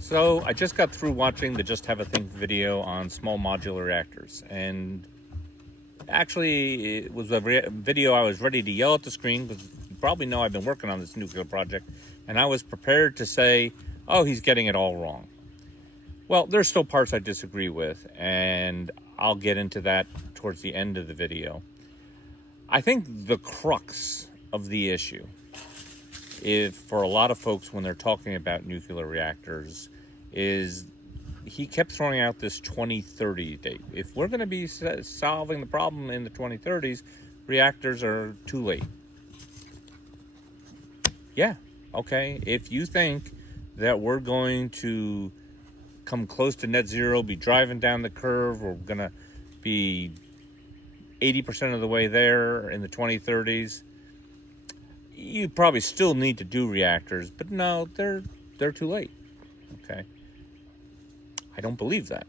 So I just got through watching the Just Have a Think video on small modular reactors, and actually it was a video I was ready to yell at the screen, because you probably know I've been working on this nuclear project, and I was prepared to say, oh, he's getting it all wrong. Well, there's still parts I disagree with, and I'll get into that towards the end of the video. I think the crux of the issue, if for a lot of folks when they're talking about nuclear reactors, is he kept throwing out this 2030 date. If we're going to be solving the problem in the 2030s, reactors are too late. Yeah, okay. If you think that we're going to come close to net zero, be driving down the curve, we're going to be 80% of the way there in the 2030s, you probably still need to do reactors, but no, they're too late. Okay, I don't believe that.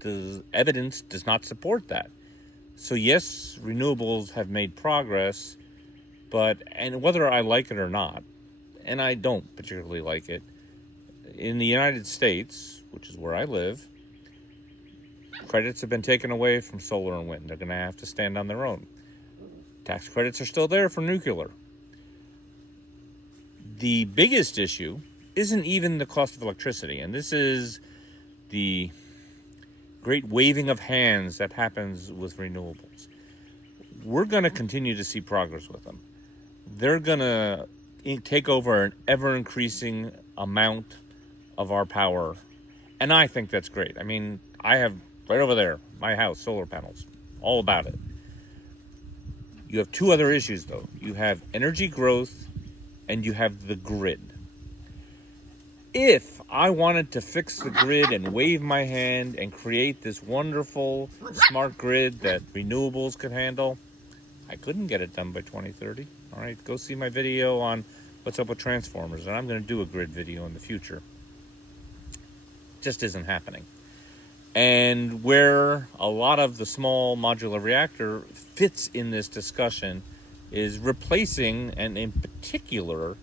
The evidence does not support that. So yes, renewables have made progress, and whether I like it or not, and I don't particularly like it, in the United States, which is where I live, credits have been taken away from solar and wind. They're going to have to stand on their own. Tax credits are still there for nuclear. The biggest issue isn't even the cost of electricity, and this is the great waving of hands that happens with renewables. We're going to continue to see progress with them. They're going to take over an ever-increasing amount of our power, and I think that's great. I mean, I have right over there, my house, solar panels, all about it. You have two other issues, though. You have energy growth, and you have the grid. If I wanted to fix the grid and wave my hand and create this wonderful smart grid that renewables could handle, I couldn't get it done by 2030. All right, go see my video on what's up with transformers, and I'm going to do a grid video in the future. Just isn't happening. And where a lot of the small modular reactor fits in this discussion is replacing, and in particular,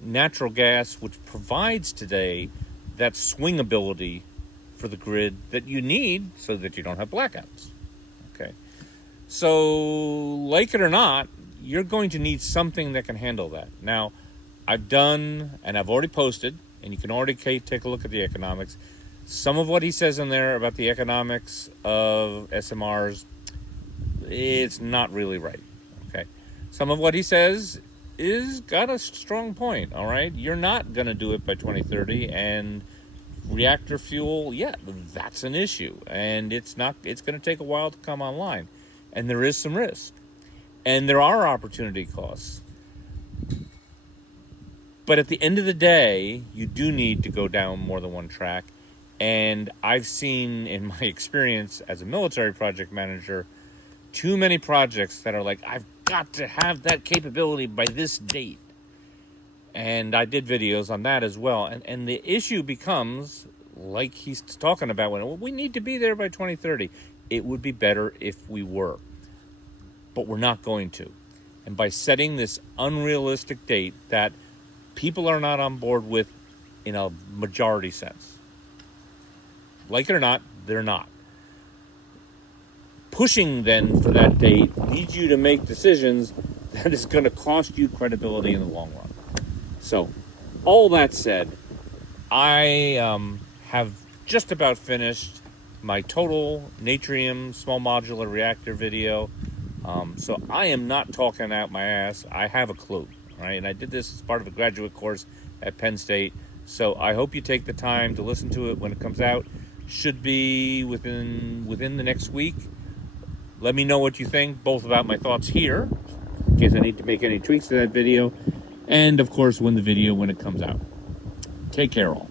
natural gas, which provides today that swingability for the grid that you need so that you don't have blackouts. Okay. So, like it or not, you're going to need something that can handle that. Now, I've done, and I've already posted, and you can already take a look at the economics. Some of what he says in there about the economics of SMRs, it's not really right, okay? Some of what he says is got a strong point, all right? You're not going to do it by 2030, and reactor fuel, yeah, that's an issue, and it's going to take a while to come online, and there is some risk, and there are opportunity costs. But at the end of the day, you do need to go down more than one track. And I've seen in my experience as a military project manager, too many projects that are like, I've got to have that capability by this date. And I did videos on that as well. And the issue becomes, like he's talking about, when we need to be there by 2030. It would be better if we were. But we're not going to. And by setting this unrealistic date that people are not on board with in a majority sense, like it or not, they're not. Pushing then for that date leads you to make decisions that is going to cost you credibility in the long run. So, all that said, I have just about finished my total Natrium small modular reactor video. So I am not talking out my ass. I have a clue, right? And I did this as part of a graduate course at Penn State. So I hope you take the time to listen to it when it comes out. Should be within the next week. Let me know what you think, both about my thoughts here, in case I need to make any tweaks to that video, and of course when it comes out. Take care all.